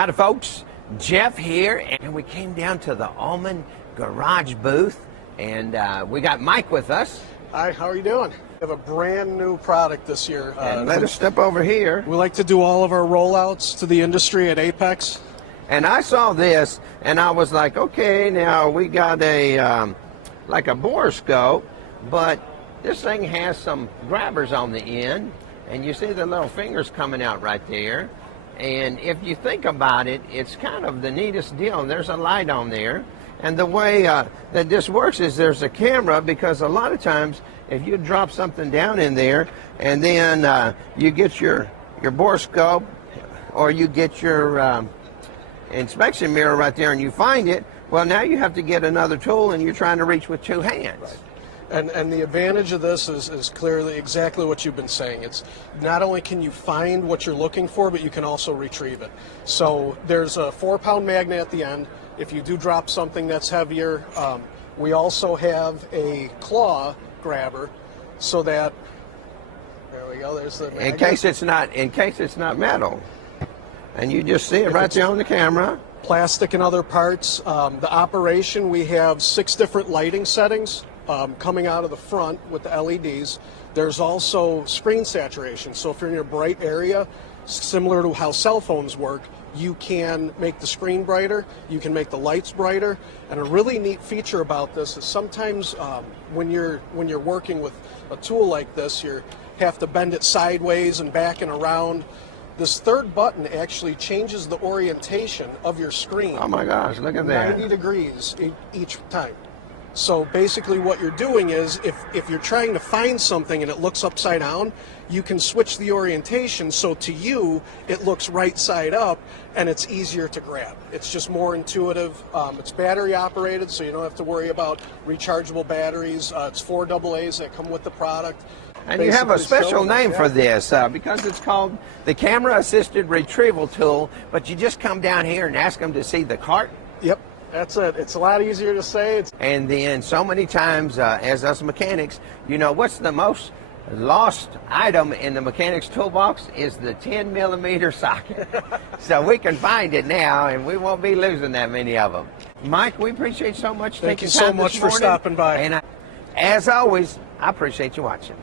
Howdy folks, Jeff here, and we came down to the Ullman garage booth, and we got Mike with us. Hi, how are you doing? We have a brand new product this year. And let us step over here. We like to do all of our rollouts to the industry at AAPEX. And I saw this, and I was like, okay, now we got a like a borescope, but this thing has some grabbers on the end, and you see the little fingers coming out right there. And if you think about it, it's kind of the neatest deal. There's a light on there. And the way that this works is there's a camera, because a lot of times if you drop something down in there and then you get your borescope or you get your inspection mirror right there and you find it, well, now you have to get another tool and you're trying to reach with two hands. Right. And the advantage of this is clearly exactly what you've been saying. It's not only can you find what you're looking for, but you can also retrieve it. So there's a 4-pound magnet at the end. If you do drop something that's heavier, we also have a claw grabber, so that there we go. There's the magnet. In case it's not metal, and you just see it right there on the camera. Plastic and other parts. The operation, we have 6 different lighting settings. Coming out of the front with the LEDs. There's also screen saturation, so if you're in a bright area, similar to how cell phones work, you can make the screen brighter, you can make the lights brighter. And a really neat feature about this is sometimes when you're working with a tool like this, you have to bend it sideways and back and around. This third button actually changes the orientation of your screen. Oh my gosh, look at that. 90 degrees each time. So basically what you're doing is, if you're trying to find something and it looks upside down, you can switch the orientation so to you it looks right side up and it's easier to grab. It's just more intuitive. It's battery operated, so you don't have to worry about rechargeable batteries. It's 4 AA's that come with the product. And you have a special name for this because it's called the Camera Assisted Retrieval Tool, but you just come down here and ask them to see the cart. Yep. That's it. It's a lot easier to say. And then so many times, as us mechanics, you know, what's the most lost item in the mechanic's toolbox is the 10mm socket. So we can find it now, and we won't be losing that many of them. Mike, we appreciate so much taking time this morning. Thank you so much for stopping by. And as always, I appreciate you watching.